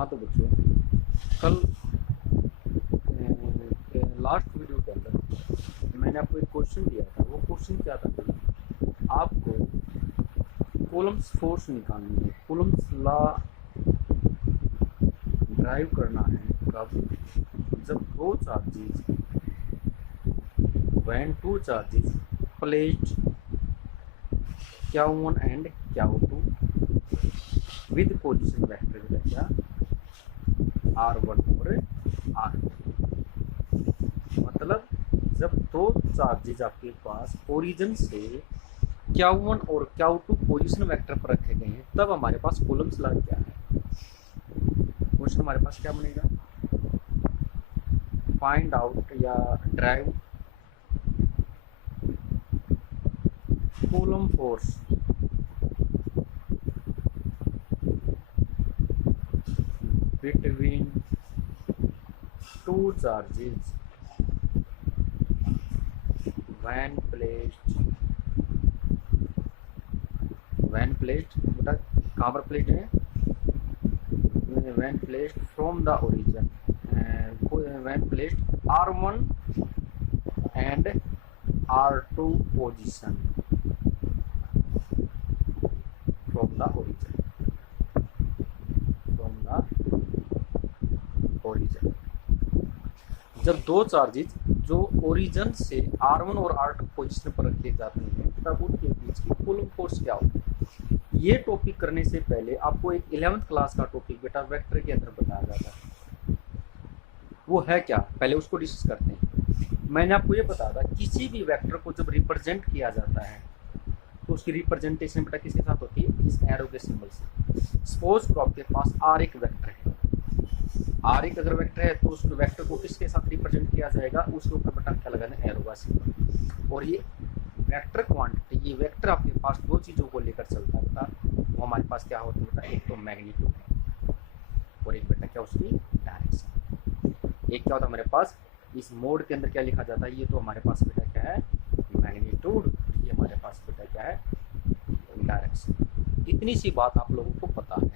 हाँ तो बच्चों, कल लास्ट वीडियो के अंदर मैंने आपको एक क्वेश्चन दिया था। वो क्वेश्चन क्या था कि आपको कूलम्स फोर्स निकालनी है, कूलम्स लॉ ड्राइव करना है कब, जब दो charges when two charges placed Q1 and Q2 with position vector क्या R1 और R2। मतलब जब दो चार्जेज आपके पास ओरिजिन से Q1 और Q2 पोजीशन वेक्टर पर रखे गए हैं, तब हमारे पास कूलम्स लॉ क्या है। क्वेश्चन हमारे पास क्या बनेगा, फाइंड आउट या drive coulomb force between two charges when placed बेटा कहाँ पर प्लेट है, when placed from the origin when placed R1 and R2 position from the origin जब दो चार्जेज जो ओरिजिन से R1 और R2 पोजीशन पर रखे जाते हैं तब उनके बीच की कूलम फोर्स क्या होती है। ये टॉपिक करने से पहले आपको एक 11th क्लास का टॉपिक बेटा वेक्टर के अंदर बताया जाता है, वो है क्या, पहले उसको डिस्कस करते हैं। मैंने आपको ये बताया था किसी भी वेक्टर को जब रिप्रेजेंट किया जाता है तो उसकी रिप्रेजेंटेशन बेटा किसके साथ होती है, इस एरो के सिंबल से। सपोज करो आपके पास R एक वेक्टर है, R एक अगर वेक्टर है तो उस वेक्टर को किसके साथ रिप्रेजेंट किया जाएगा, उसके ऊपर बेटा क्या लगाना है, एरो का सिंबल। और ये वेक्टर क्वांटिटी, ये वेक्टर आपके पास दो चीज़ों को लेकर चलता है बेटा, वो हमारे पास क्या होती है बेटा, एक तो मैग्नीट्यूड है और एक बेटा क्या उसकी डायरेक्शन। एक क्या होता है हमारे पास इस मोड के अंदर क्या लिखा जाता है, ये तो हमारे पास बेटा क्या है मैग्नीट्यूड, ये हमारे पास बेटा क्या है डायरेक्शन। इतनी सी बात आप लोगों को पता है।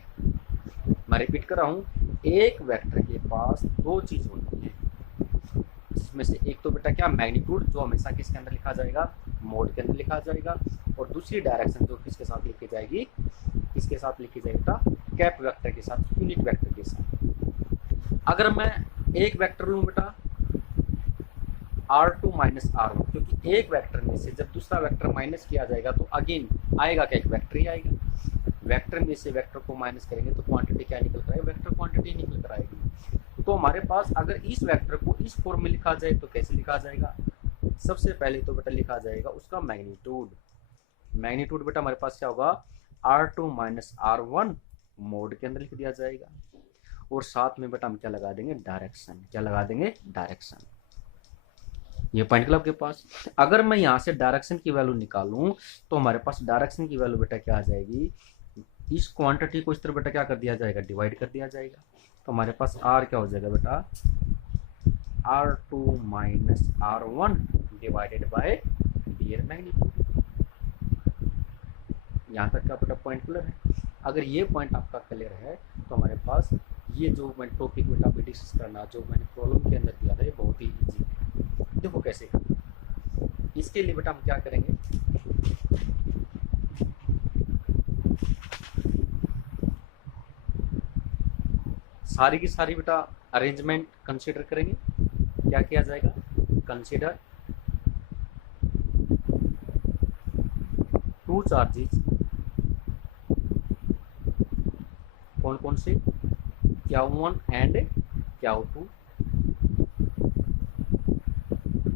मैं रिपीट कर रहा हूँ, एक वेक्टर के पास दो चीज होती है, जिसमें से एक तो बेटा क्या मैग्नीट्यूड, जो हमेशा किसके अंदर लिखा जाएगा, मोड के अंदर लिखा जाएगा, और दूसरी डायरेक्शन जो किसके साथ लिखी जाएगी, किसके साथ लिखी जाएगी बेटा, कैप वेक्टर के साथ, यूनिट वेक्टर के साथ। अगर मैं एक वेक्टर लूँ बेटा R2 माइनस R1, क्योंकि एक वेक्टर में से जब दूसरा वेक्टर माइनस किया जाएगा तो अगेन आएगा क्या, एक वेक्टर ही आएगा। वेक्टर में से वेक्टर को माइनस करेंगे तो क्वांटिटी क्या निकल कर आएगी, वेक्टर क्वांटिटी निकल कर आएगी। तो हमारे पास अगर इस वेक्टर को इस फॉर्म में लिखा जाए तो कैसे लिखा जाएगा, सबसे पहले तो बेटा लिखा जाएगा उसका मैग्नीट्यूड। मैग्नीट्यूड बेटा हमारे पास क्या होगा, R2 माइनस R1 मोड के अंदर लिख दिया जाएगा, और साथ में बेटा हम क्या लगा देंगे, डायरेक्शन। क्या लगा देंगे, डायरेक्शन। ये पॉइंट क्लब के पास अगर मैं यहाँ से डायरेक्शन की वैल्यू निकालूं तो हमारे पास डायरेक्शन की वैल्यू बेटा क्या आ जाएगी, इस क्वांटिटी को इस तरह बेटा क्या कर दिया जाएगा, डिवाइड कर दिया जाएगा। तो हमारे पास R क्या हो जाएगा बेटा, R2 minus R1 divided by their magnitude. यहाँ तक का बेटा पॉइंट क्लियर है। अगर ये पॉइंट आपका क्लियर है तो हमारे पास ये जो मैं टॉपिक बेटा भी डिस्कस करना, जो मैंने प्रॉब्लम के अंदर दिया था, ये बहुत ही ईजी है। देखो कैसे करना, इसके लिए बेटा हम क्या करेंगे, सारी की सारी बेटा अरेंजमेंट कंसीडर करेंगे। क्या किया जाएगा, कंसीडर टू चार्जेस, कौन कौन से, Q1 and Q2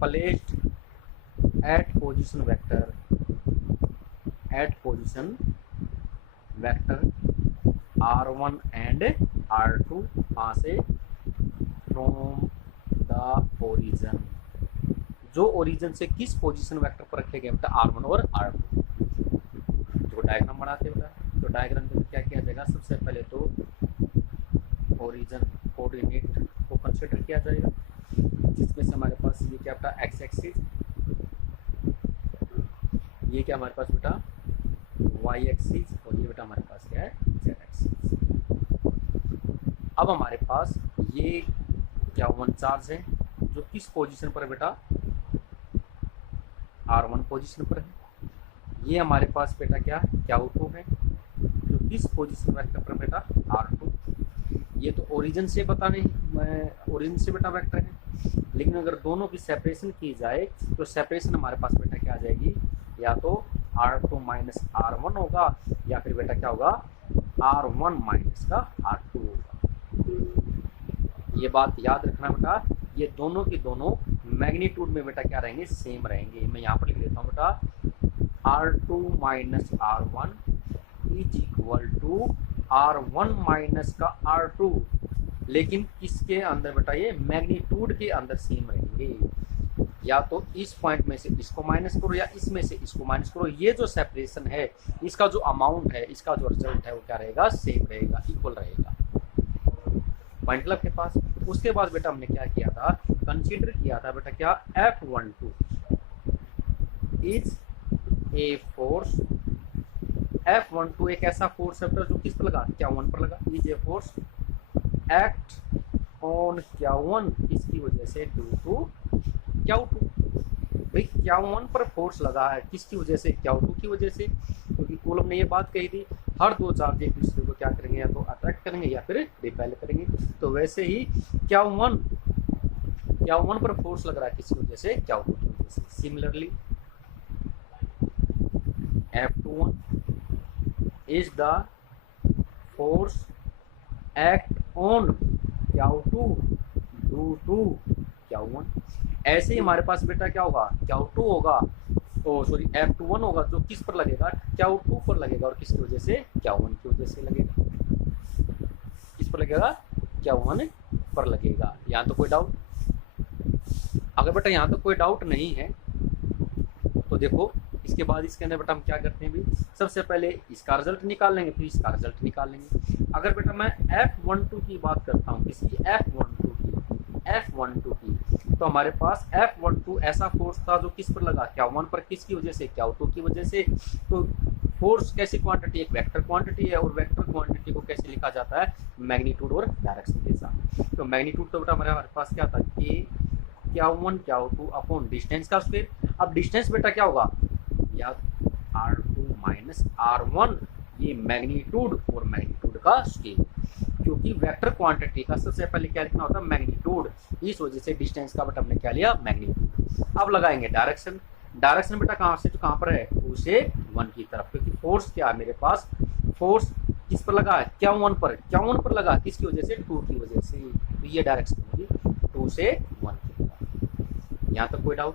placed at position vector R1 and R2 कहाँ से, from the origin, जो ओरिजिन से किस पोजीशन वेक्टर पर रखे गए बेटा, R1 और R2। जो डायग्राम बनाते बेटा, तो डायग्राम में क्या किया जाएगा, सबसे पहले तो ओरिजिन कोऑर्डिनेट को कंसीडर किया जाएगा, जिसमें से हमारे पास ये क्या बेटा एक्स एक्सिस, ये क्या हमारे पास बेटा वाई एक्सिस, और ये बेटा हमारे पास क्या है जेड एक्सिस। अब हमारे पास ये क्या वन चार्ज है जो किस पोजीशन पर है बेटा, R1 पोजीशन पर है। ये हमारे पास बेटा क्या Q2 है जो किस पोजीशन वेक्टर पर बेटा R2। ये तो ओरिजिन से पता नहीं, ओरिजिन से बेटा वेक्टर है, लेकिन अगर दोनों की सेपरेशन की जाए तो सेपरेशन हमारे पास बेटा क्या आ जाएगी, या तो R2 माइनस R1 होगा या फिर बेटा क्या होगा R1 माइनस का R2 होगा। ये बात याद रखना बेटा, ये दोनों के दोनों मैग्नीट्यूड में बेटा क्या रहेंगे, सेम रहेंगे। मैं यहाँ पर लिख देता हूँ बेटा R2 minus R1 is equal to R1 minus का R2, लेकिन किसके अंदर बेटा, ये मैग्नीट्यूड के अंदर सेम रहेंगे। या तो इस पॉइंट में से इसको माइनस करो या इसमें से इसको माइनस करो, ये जो सेपरेशन है इसका जो अमाउंट है, इसका जो रिजल्ट है वो क्या रहेगा, सेम रहेगा, इक्वल रहेगा। पॉइंट क्लब के पास उसके बाद बेटा हमने क्या किया था, कंसीडर किया था बेटा क्या, F12 is a force. F12 एक ऐसा फोर्स है जो किस पर लगा, Q1 पर लगा। Is a force act on Q1 इसकी वजह से ड्यू टू Q2। भाई Q1 पर फोर्स लगा है किसकी वजह से, Q2 की वजह से, क्योंकि कूलम ने ये बात कही थी हर दो चार्ज एक दूसरे को क्या करेंगे, या तो अट्रैक्ट करेंगे या फिर रिपेल करेंगे। तो वैसे ही Q1 पर फोर्स लग रहा है किसकी वजह से, Q2 की वजह से। Similarly F21 is the force act on Q2 due to Q1। ऐसे ही हमारे पास बेटा क्या होगा, Q2 होगा, F21 होगा जो किस पर लगेगा, Q2 पर लगेगा, और किसकी वजह से, Q1 की वजह से लगेगा। किस पर लगेगा, Q1 पर लगेगा। यहाँ तो कोई डाउट, अगर बेटा यहाँ तो कोई डाउट नहीं है तो देखो इसके बाद इसके अंदर बेटा हम क्या करते हैं भी, सबसे पहले इसका रिजल्ट निकाल लेंगे, फिर इसका रिजल्ट निकाल लेंगे। अगर बेटा मैं F12 की बात करता हूँ, किसकी, F12 की, तो हमारे पास F12 ऐसा फोर्स था जो किस पर लगा, Q1 पर, किसकी वजह से, Q2 की वजह से। तो फोर्स कैसी क्वांटिटी, एक वेक्टर क्वांटिटी है, और वेक्टर क्वांटिटी को कैसे लिखा जाता है, मैग्नीट्यूड और डायरेक्शन के साथ। तो मैग्नीट्यूड तो बेटा हमारे पास क्या था, K Q1 Q2 upon distance का स्क्वायर। अब डिस्टेंस बेटा क्या होगा, या R2 माइनस R1, ये मैग्नीट्यूड और मैग्नीट्यूड का स्केल, क्योंकि वेक्टर क्वांटिटी का सबसे पहले क्या लिखना होता है, मैग्नीट्यूड। इस वजह से डिस्टेंस का बेटा हमने क्या लिया, मैग्नीट्यूड। अब लगाएंगे डायरेक्शन। डायरेक्शन बेटा कहाँ से तो कहाँ पर है, 2 से 1 की तरफ, क्योंकि फोर्स क्या है मेरे पास, फोर्स किस पर लगा है, Q1 पर लगा, किसकी वजह से, 2 की वजह से। तो ये डायरेक्शन होगी 2 से 1 की तरफ। यहाँ तक कोई डाउट,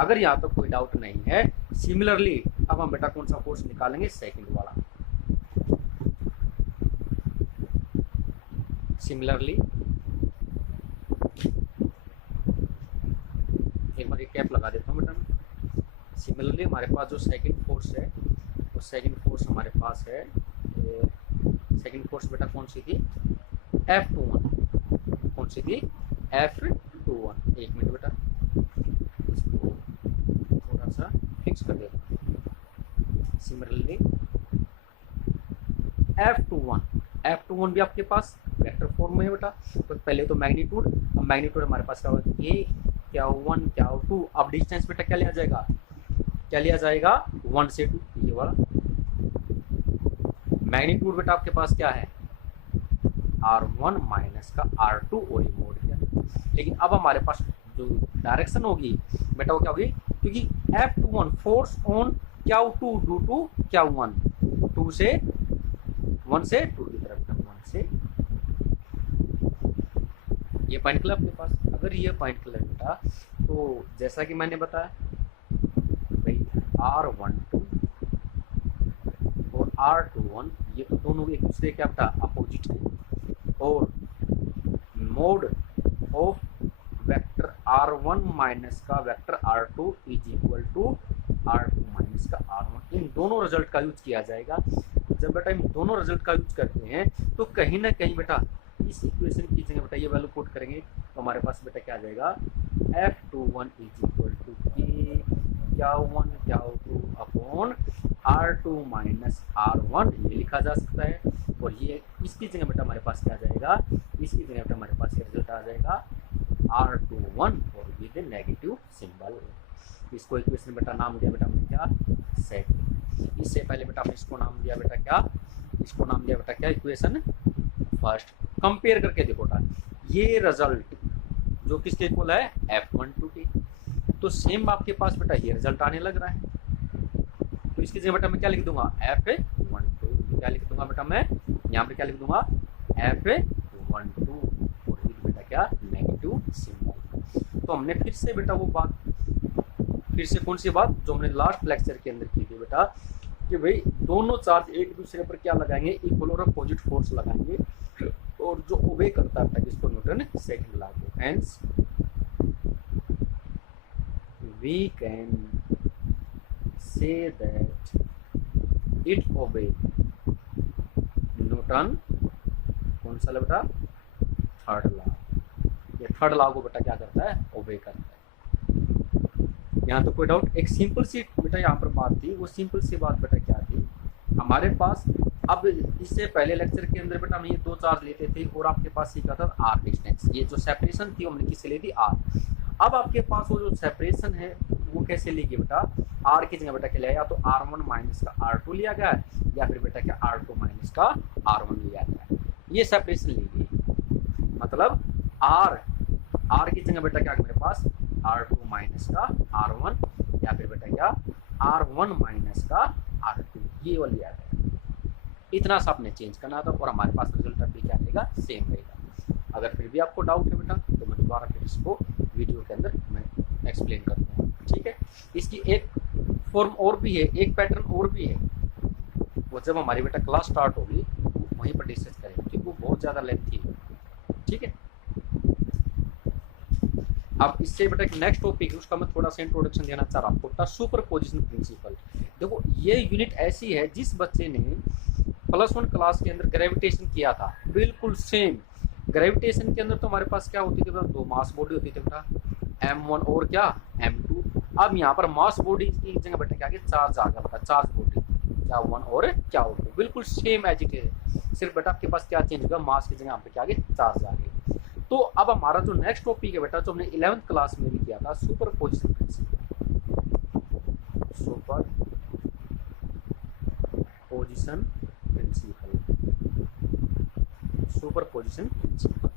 अगर यहाँ तक कोई डाउट नहीं है, सिमिलरली अब हम बेटा कौन सा फोर्स निकालेंगे, सेकंड वाला। सिमिलरली एक बार कैप लगा देता हूँ बेटा मैं। सिमिलरली हमारे पास जो सेकंड फोर्स है, वो सेकंड फोर्स हमारे पास है, सेकंड फोर्स बेटा कौन सी थी, F21। कौन सी थी, F21। एक मिनट बेटा, इसको थोड़ा सा फिक्स कर देता हूँ। सिमिलरली F21 भी आपके पास वेक्टर फॉर्म में है बेटा। तो पहले तो मैग्नीट्यूड, अब मैग्नीट्यूड हमारे पास क्या होगा, K Q1 Q2। अब डिस्टेंस बेटा क्या लिया जाएगा, 1 से 2, ये वाला। मैग्नीट्यूड बेटा आपके पास क्या है, R1 माइनस का R2, और ये मोड क्या है। लेकिन अब हमारे पास जो डायरेक्शन होगी बेटा वो क्या होगी, क्योंकि F21 force on Q2 due to Q1, 1 से 2 की तरफ, 1 से। ये पॉइंट क्लब के पास, अगर ये पॉइंट क्लब बेटा, तो जैसा कि मैंने बताया भाई R12 और R21 ये तो दोनों एक दूसरे के बेटा अपोजिट है, और mod of vector R1 minus का vector R2 is equal to R2 minus का R1। इन दोनों रिजल्ट का यूज किया जाएगा। जब बेटा इन दोनों रिजल्ट का यूज करते हैं तो कहीं ना कहीं बेटा इस इक्वेशन की जगह बेटा ये वैल्यू पुट करेंगे, तो हमारे पास बेटा क्या आ जाएगा, F21 is equal to K Q1 Q2 upon R2 minus R1, ये लिखा जा सकता है। और ये इसकी जगह बेटा हमारे पास क्या आ जाएगा, इसकी जगह पे हमारे पास ये रिजल्ट आ जाएगा R21 और विद नेगेटिव सिंबल। इसको इक्वेशन बेटा नाम दिया बेटा हमने क्या, सेकंड। इससे पहले बेटा हमने इसको नाम दिया बेटा क्या, इसको नाम दिया बेटा क्या, इक्वेशन फर्स्ट। कंपेयर करके देखो बेटा, ये रिजल्ट जो किसके इक्वल है, F12 के, तो सेम आपके पास बेटा ये रिजल्ट आने लग रहा है। तो इसकी जगह बेटा मैं क्या लिख दूंगा, F12। क्या लिख दूंगा बेटा मैं यहाँ पे, क्या लिख दूंगा, F12 और बेटा क्या, नेगेटिव सिंबल। तो हमने फिर से बेटा वो बात, फिर से कौन सी बात जो हमने लास्ट लेक्चर के अंदर की थी बेटा, कि भाई दोनों चार्ज एक दूसरे पर क्या लगाएंगे, इक्वल और अपोजिट फोर्स लगाएंगे, और जो ओबे करता है जिसको न्यूटन सेकंड लॉ को, hence we can say that it obey Newton कौन सा बेटा, थर्ड लॉ। ये थर्ड लॉ को बेटा क्या करता है, ओबे करता है। यहाँ तो कोई डाउट, एक सिंपल सी बेटा यहाँ पर बात थी, वो सिंपल सी बात बेटा क्या थी हमारे पास। अब इससे पहले लेक्चर के अंदर बेटा हम ये दो चार्ज लेते थे और आपके पास ये क्या था, आर डिस्टेंस। ये जो सेपरेशन थी हमने किससे ली थी, आर। अब आपके पास वो जो सेपरेशन है वो कैसे ली गई बेटा, आर की जगह बेटा क्या लिया, या तो R1 माइनस का R2 लिया गया है, या फिर बेटा क्या R2 माइनस का R1 लिया गया है। ये सेपरेशन ली गई, मतलब आर की जगह बेटा क्या मेरे पास R2 माइनस का R1, या फिर बेटा क्या R1 माइनस का R2, ये वाला लिया गया। इतना सा आपने चेंज करना था और हमारे पास रिजल्ट अभी क्या रहेगा, सेम रहेगा। अगर फिर भी आपको डाउट है बेटा तो मैं दोबारा फिर इसको वीडियो के अंदर मैं एक्सप्लेन कर दूँगा, ठीक है। इसकी एक फॉर्म और भी है, एक पैटर्न और भी है, वो जब हमारी बेटा क्लास स्टार्ट होगी वहीं पर डिस्कस करेंगे, क्योंकि वो बहुत ज़्यादा लेंथी है, ठीक है। अब इससे बेटा एक नेक्स्ट टॉपिक है, उसका मैं थोड़ा सा इंट्रोडक्शन देना चाह रहा हूँ, सुपरपोजिशन प्रिंसिपल। देखो ये यूनिट ऐसी है, जिस बच्चे ने +1 क्लास के अंदर ग्रेविटेशन किया था, बिल्कुल सेम ग्रेविटेशन के अंदर तो हमारे पास क्या होती थी बेटा, दो मास बॉडी होती थी बेटा, M1 और क्या M2। अब यहाँ पर मास बॉडी की जगह बेटा क्या चार्ज आ गया बेटा, चार्ज बॉडी क्या 1 और क्या 2, बिल्कुल सेम एज इट इज, सिर्फ बेटा आपके पास क्या चेंज होगा, मास की जगह यहाँ पे क्या चार्ज आ गए। तो अब हमारा जो नेक्स्ट टॉपिक है बेटा, जो हमने 11th क्लास में भी किया था, superposition principle. Superposition principle, superposition principle.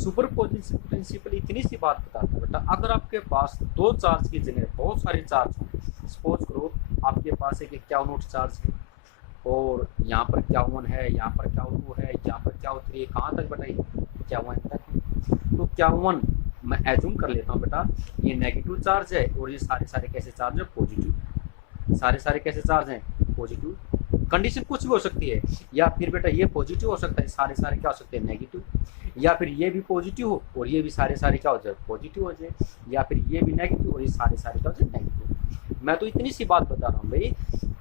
Superposition principle इतनी सी बात बताता है बेटा, अगर आपके पास दो चार्ज की जगह बहुत सारे चार्ज हो, सपोज करो आपके पास एक 51 चार्ज है और यहाँ पर 51 है, यहाँ पर 52 है, यहाँ पर 53, कहाँ तक बेटा 51 तक। तो 51 मैं एज्यूम कर लेता हूँ बेटा ये नेगेटिव चार्ज है, और ये सारे कैसे चार्ज है, पॉजिटिव। सारे कैसे चार्ज हैं, पॉजिटिव। कंडीशन कुछ भी हो सकती है, या फिर बेटा ये पॉजिटिव हो सकता है, सारे क्या हो सकते हैं, नेगेटिव, या फिर ये भी पॉजिटिव हो और ये भी सारे क्या हो जाए, पॉजिटिव हो जाए, या फिर ये भी नेगेटिव और ये सारे क्या हो जाए, नेगेटिव। मैं तो इतनी सी बात बता रहा हूँ भाई,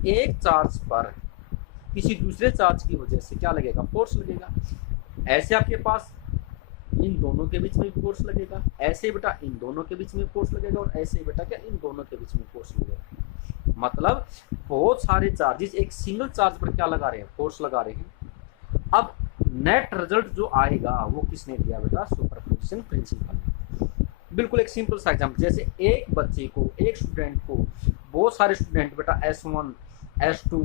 एक चार्ज पर किसी दूसरे चार्ज की वजह से क्या लगेगा, फोर्स लगेगा। ऐसे आपके पास इन दोनों के बीच में फोर्स लगेगा, ऐसे बेटा इन दोनों के बीच में फोर्स लगेगा, और ऐसे बेटा क्या इन दोनों के बीच में फोर्स लगेगा। मतलब बहुत सारे चार्जेस एक सिंगल चार्ज पर क्या लगा रहे हैं, फोर्स लगा रहे हैं। अब नेट रिजल्ट जो आएगा वो किसने दिया बेटा, सुपरपोजिशन प्रिंसिपल। बिल्कुल एक सिंपल सा एग्जांपल, जैसे एक बच्चे को, एक स्टूडेंट को बहुत सारे स्टूडेंट बेटा S1 S2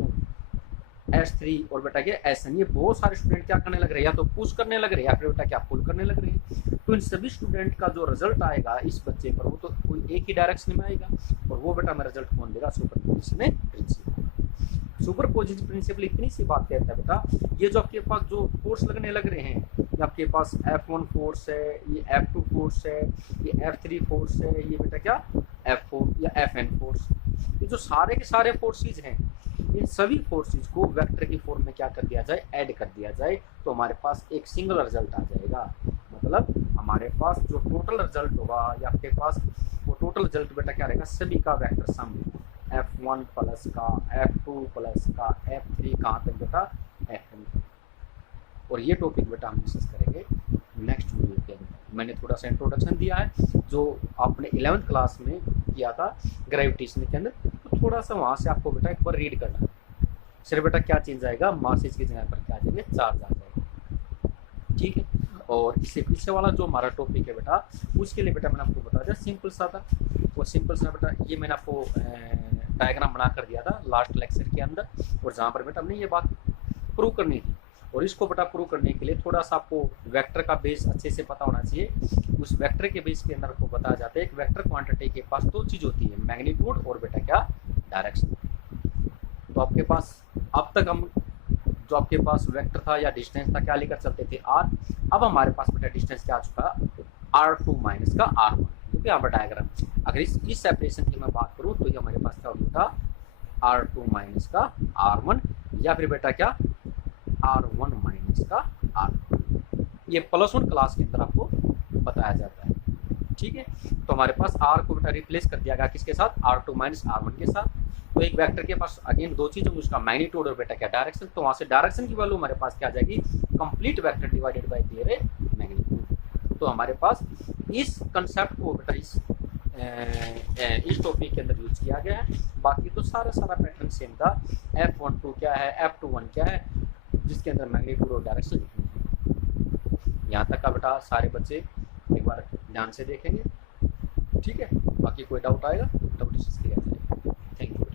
S3 और बेटा क्या SN, ये बहुत सारे स्टूडेंट क्या करने लग रहे हैं, या तो पुश करने लग रहे हैं या फिर बेटा क्या पुल करने लग रहे हैं। तो इन सभी स्टूडेंट का जो रिजल्ट आएगा इस बच्चे पर, वो तो कोई एक ही डायरेक्शन में आएगा, और वो बेटा मैं रिजल्ट कौन देगा, सुपरपोजिशन प्रिंसिपल। सुपरपोजिशन प्रिंसिपल इतनी सी बात कहता है बेटा, ये जो आपके पास जो फोर्स लगने लग रहे हैं, ये आपके पास F1 फोर्स है, ये F2 फोर्स है, ये F3 फोर्स है, ये बेटा क्या F4 या FN फोर्स, ये जो सारे के सारे फोर्सेज हैं, इन सभी फोर्सेज को वेक्टर की फॉर्म में क्या कर दिया जाए, ऐड कर दिया जाए, तो हमारे पास एक सिंगल रिजल्ट आ जाएगा। मतलब हमारे पास जो टोटल रिजल्ट होगा, या आपके पास वो टोटल रिजल्ट बेटा क्या रहेगा, सभी का वेक्टर सम, F1 प्लस का, F2 प्लस का, F3 कहाँ तक बेटा, FN। और ये टॉपिक बेटा हम डिस्कस करेंगे नेक्स्ट वीडियो के अंदर। मैंने थोड़ा सा इंट्रोडक्शन दिया है जो आपने 11th क्लास में किया था ग्रेविटेशन के अंदर, तो थोड़ा सा वहाँ से आपको बेटा एक बार रीड करना है। सिर्फ बेटा क्या चेंज आएगा, मासेज की जगह पर क्या आ जाएंगे, चार्ज आ जाएगा, ठीक है। और इससे पीछे वाला जो हमारा टॉपिक है बेटा, उसके लिए बेटा मैंने आपको बता दिया सिंपल सा था। वो सिंपल सा बेटा ये मैंने आपको डायग्राम बना कर दिया था लास्ट लेक्चर के अंदर, और जहाँ पर बेटा हमने ये बात प्रूव करनी थी। और इसको बेटा प्रूव करने के लिए थोड़ा सा आपको वेक्टर का बेस अच्छे से पता होना चाहिए। उस वेक्टर के बेस के अंदर आपको बताया जाता है एक वेक्टर क्वांटिटी के पास दो चीज़ होती है, मैग्नीट्यूड और बेटा क्या, डायरेक्शन। तो आपके पास अब तक हम जो आपके पास वेक्टर था या डिस्टेंस था क्या लेकर चलते थे, आर। अब हमारे पास बेटा डिस्टेंस क्या आ चुका, r2 माइनस का r1, क्योंकि यहाँ पर डायग्राम। अगर इस सेपरेशन की मैं बात करूँ तो ये हमारे पास क्या होता, r2 माइनस का r1, या फिर बेटा क्या, r1 माइनस का r1। ये +1 क्लास के अंदर आपको बताया जाता है, ठीक है। तो हमारे पास r को बेटा रिप्लेस कर दिया गया किसके साथ, r2 माइनस r1 के साथ। तो एक वेक्टर के पास अगेन दो चीज़, उसका मैग्नीट्यूड और बेटा क्या, डायरेक्शन। तो वहाँ से डायरेक्शन की वैल्यू हमारे पास क्या आ जाएगी, complete vector divided by there magnitude. तो हमारे पास इस कंसेप्ट को बेटा इस टॉपिक के अंदर यूज किया गया है। बाकी तो सारा पैटर्न सेम था। F12 क्या है, F21 क्या है, जिसके अंदर मैग्नीट्यूड और डायरेक्शन लिखनी है। यहाँ तक का बेटा सारे बच्चे एक बार ध्यान से देखेंगे, ठीक है। बाकी कोई डाउट आएगा, डाउट डिस्कस किया जाएगा। Thank you.